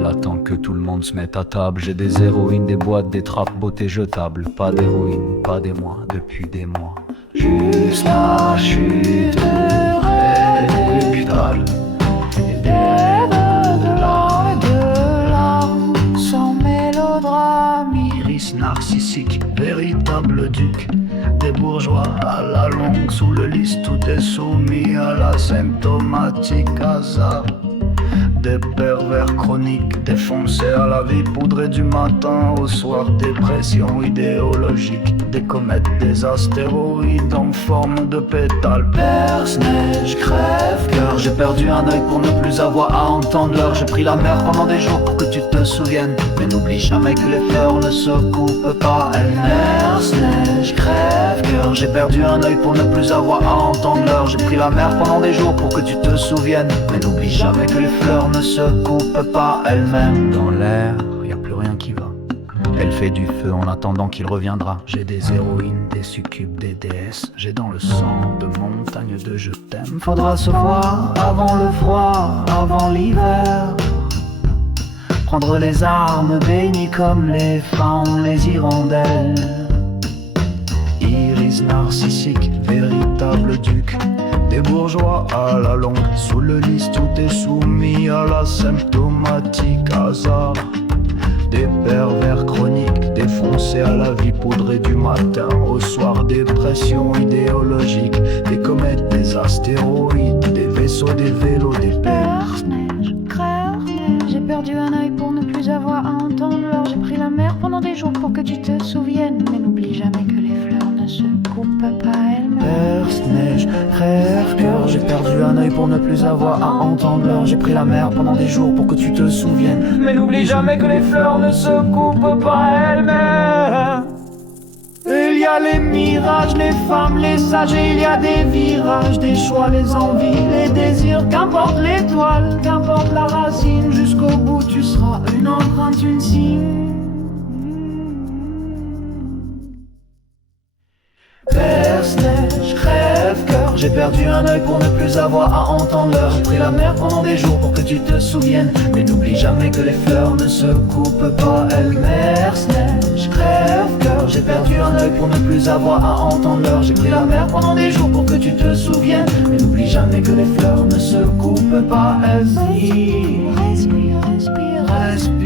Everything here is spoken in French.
Elle attend que tout le monde se mette à table. J'ai des héroïnes, des boîtes, des trappes, beauté jetable. Pas d'héroïne, pas des mois, depuis des mois. Juste la chute réputable. Et des de larmes sans mélodrame. Iris narcissique, véritable duc. Des bourgeois à la longue, sous le lys tout est soumis à la symptomatique hasard. Des pervers chroniques, défoncés à la vie, poudrés du matin au soir. Dépression idéologique, des comètes, des astéroïdes en forme de pétales. Perce-neige, crève-cœur, j'ai perdu un œil pour ne plus avoir à entendre l'heure. J'ai pris la mer pendant des jours pour que tu te souviennes, mais n'oublie jamais que les fleurs ne se coupent pas elles-mêmes. Perce-neige, crève-cœur, j'ai perdu un œil pour ne plus avoir à entendre l'heure. J'ai pris la mer pendant des jours pour que tu te souviennes, mais n'oublie jamais que les fleurs ne se coupent pas elles-mêmes. Dans l'air, y a plus rien qui va. Elle fait du feu en attendant qu'il reviendra. J'ai des héroïnes, des succubes, des déesses. J'ai dans le sang de montagnes de je t'aime. Faudra se voir avant le froid, avant l'hiver. Prendre les armes bénies comme les faunes, les hirondelles. Iris narcissique, véritable duc. Des bourgeois à la longue, sous le lys tout est soumis à la symptomatique hasard. Des pervers chroniques, défoncés à la vie, poudrés du matin au soir. Dépression idéologique, des comètes, des astéroïdes, des vaisseaux, des vélos, des Perce-neige, crève-neige, j'ai perdu un œil pour ne plus avoir à entendre l'heure. J'ai pris la mer pendant des jours pour que tu te souviennes, mais n'oublie jamais que les fleurs ne se coupent pas elles-mêmes. Perce-neige, crève-cœur, j'ai perdu un œil pour ne plus avoir à entendre l'heure. J'ai pris la mer pendant des jours pour que tu te souviennes, mais n'oublie jamais que les fleurs ne se coupent pas elles-mêmes. Il y a les mirages, les femmes, les sages, et il y a des virages, des choix, les envies, les désirs. Qu'importe l'étoile, qu'importe la racine, jusqu'au bout tu seras une empreinte, une signe. Perce-neige, crève-cœur, j'ai perdu un œil pour ne plus avoir à entendre l'heure. J'ai pris la mer pendant des jours pour que tu te souviennes, mais n'oublie jamais que les fleurs ne se coupent pas elles-mêmes. Perce-neige, crève-cœur, j'ai perdu un œil pour ne plus avoir à entendre l'heure. J'ai pris la mer pendant des jours pour que tu te souviennes, mais n'oublie jamais que les fleurs ne se coupent pas elles-mêmes. Respire, respire, respire.